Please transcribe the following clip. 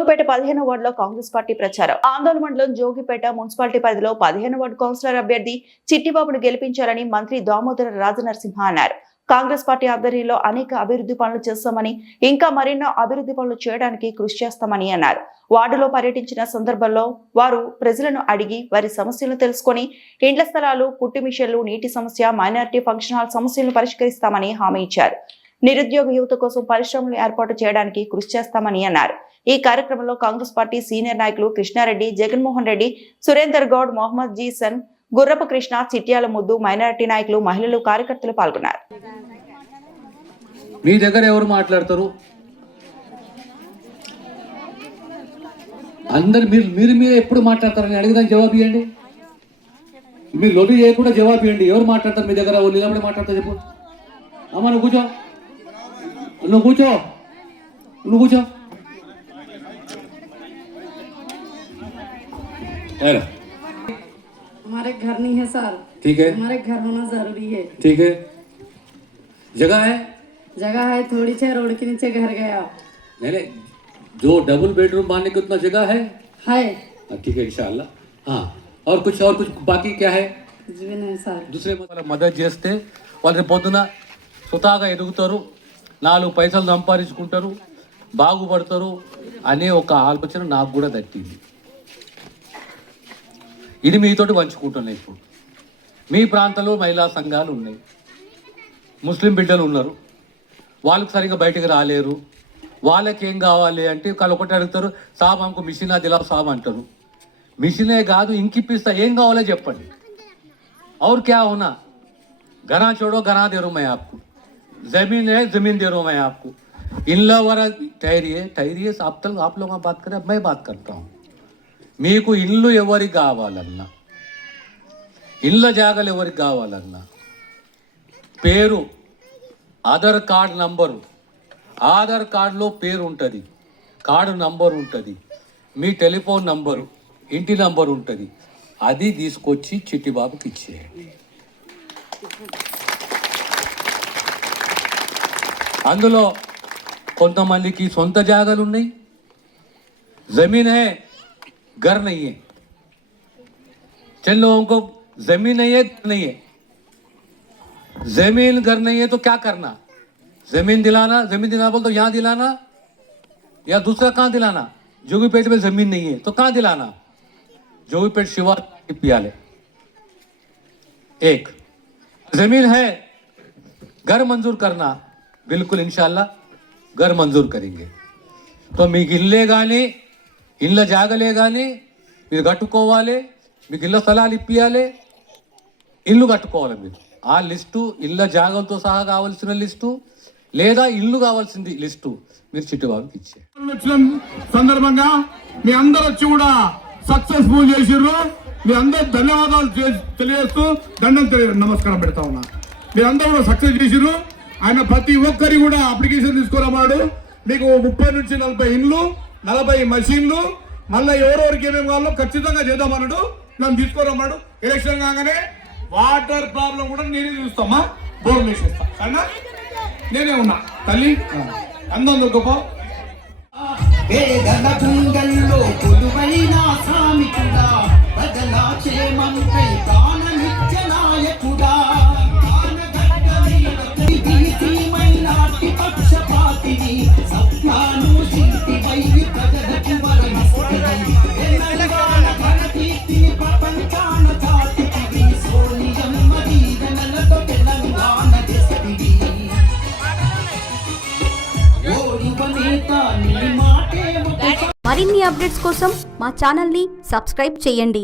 జోగిపేట 15వ వార్డులో కాంగ్రెస్ పార్టీ ప్రచారం. ఆందోళన మండలం జోగిపేట మున్సిపాలిటీ పరిధిలో 15వ వార్డు కౌన్సిలర్ అభ్యర్థి చిట్టిబాబును గెలిపించాలని మంత్రి దామోదర రాజనరసింహ అన్నారు. కాంగ్రెస్ పార్టీ ఆధ్వర్యంలో అనేక అభివృద్ధి పనులు చేస్తామని, ఇంకా మరెన్నో అభివృద్ధి పనులు చేయడానికి కృషి చేస్తామని అన్నారు. వార్డులో పర్యటించిన సందర్భంలో వారు ప్రజలను అడిగి వారి సమస్యలను తెలుసుకొని ఇండ్ల స్థలాలు, కుట్టు మిషన్లు, నీటి సమస్య, మైనారిటీ ఫంక్షన్ హాల్ సమస్యలను పరిష్కరిస్తామని హామీ ఇచ్చారు. నిరుద్యోగ యువత కోసం పరిశ్రమలు ఏర్పాటు చేయడానికి కృషి చేస్తామని అన్నారు. ఈ కార్యక్రమంలో కాంగ్రెస్ పార్టీ సీనియర్ నాయకులు కృష్ణారెడ్డి, జగన్మోహన్ రెడ్డి, సురేందర్ గౌడ్, మొహమ్మద్ జీసన్, గుర్రపు కృష్ణ, చిట్యాల ముద్దు, మైనారిటీ నాయకులు, మహిళలు, కార్యకర్తలు పాల్గొన్నారు. మీ దగ్గర ఎవరు మాట్లాడతారు? అందరు మీరు ఎప్పుడు మాట్లాడతారని అడిగిదాన్ని జవాబు ఇవ్వండి. మీరు లొల్లి చేయకుండా జవాబు ఇవ్వండి. ఎవరు మాట్లాడతారు మీ దగ్గర? నిలబడి మాట్లాడతారు చెప్పు. అమ్మ నువ్వు కూర్చో, నువ్వు కూర్చో, నువ్వు కూర్చో. हमारे घर नहीं है सर. ठीक है, हमारे घर होना जरूरी है. ठीक है. जगह है? जगह है थोड़ी सी, रोड के नीचे घर गया. नहीं, जो डबल बेडरूम बनाने की उतना जगह है? ठीक है इंशाल्लाह. हाँ, और कुछ बाकी क्या है? नहीं सर. दूसरे మదత్ చేస్తే వాళ్ళు పొద్దున స్వతహాగా ఎదుగుతారు, 4 పైసలు సంపాదించుకుంటారు, బాగుపడతారు అనే ఒక ఆలోచన నాకు కూడా దట్టింది. ఇది మీతోటి పంచుకుంటున్నాయి. ఇప్పుడు మీ ప్రాంతంలో మహిళా సంఘాలు ఉన్నాయి, ముస్లిం బిడ్డలు ఉన్నారు, వాళ్ళకి సరిగ్గా బయటకు రాలేరు. వాళ్ళకి ఏం కావాలి అంటే వాళ్ళు ఒకటి అడుగుతారు, సాబ్ हमको మిషనా దిలావ్ సాబ్ అంటారు. మిషనే కాదు, ఇంకిప్పిస్తా, ఏం కావాలో చెప్పండి. और क्या होना? घना छोड़ो, घना दे रहा हूँ मैं आपको. जमीन है, जमीन दे रहा हूँ मैं आपको. इन लोग ठहरिए, आप लोग बात करें, मैं बात करता हूँ. మీకు ఇల్లు ఎవరికి కావాలన్నా, ఇళ్ళ జాగాలు ఎవరికి కావాలన్నా, పేరు, ఆధార్ కార్డు నంబరు, ఆధార్ కార్డులో పేరు ఉంటుంది, కార్డు నంబర్ ఉంటుంది, మీ టెలిఫోన్ నంబరు, ఇంటి నంబర్ ఉంటుంది, అది తీసుకొచ్చి చిట్టిబాబుకి ఇచ్చేయండి. అందులో కొంతమందికి సొంత జాగాలు ఉన్నాయి, జమీన్ హై, घर नहीं है. चल लोगों को जमीन नहीं है, घर नहीं है. जमीन घर नहीं है तो क्या करना? जमीन दिलाना बोल तो यहाँ दिलाना या दूसरा कहाँ दिलाना? जोगीपेट में जमीन नहीं है तो कहाँ दिलाना? जोगीपेट शिवा पियाले. एक जमीन है, घर मंजूर करना, बिल्कुल इंशाल्लाह घर मंजूर करेंगे. तो मी गिल्ले गाने ఇళ్ళ జాగలే కానీ మీరు కట్టుకోవాలి, మీకు ఇళ్ళ స్థలాలు ఇప్పియాలి, ఇల్లు కట్టుకోవాలి. మీరు ఆ లిస్టు, ఇళ్ళ జాగలతో సహా కావాల్సిన లిస్టు లేదా ఇల్లు కావాల్సింది లిస్టు మీరు చిట్టిబాబుకి ఇచ్చే సందర్భంగా మీ అందరూ వచ్చి కూడా సక్సెస్ఫుల్ చేసిర్రు. మీ అందరూ ధన్యవాదాలు తెలియజేస్తూ నమస్కారం పెడతా ఉన్నా. మీ అందరూ కూడా సక్సెస్ చేసిర్రు. ఆయన ప్రతి ఒక్కరి కూడా అప్లికేషన్ తీసుకురమ్మాడు. మీకు 30 నుంచి 40 ఇండ్లు, 40 మషీన్లు, మళ్ళీ ఎవరెవరికి ఏమేమి కావాలో ఖచ్చితంగా చేద్దామన్నాడు. నన్ను తీసుకురమ్మాడు. ఎలక్షన్ కాగానే వాటర్ ప్రాబ్లం కూడా నేనే చూస్తామా, బోర్డు వేసేస్తా అన్నా, నేనే ఉన్నా తల్లి. అందరూ గొప్ప మరిన్ని అప్డేట్స్ కోసం మా ఛానల్ని సబ్స్క్రైబ్ చేయండి.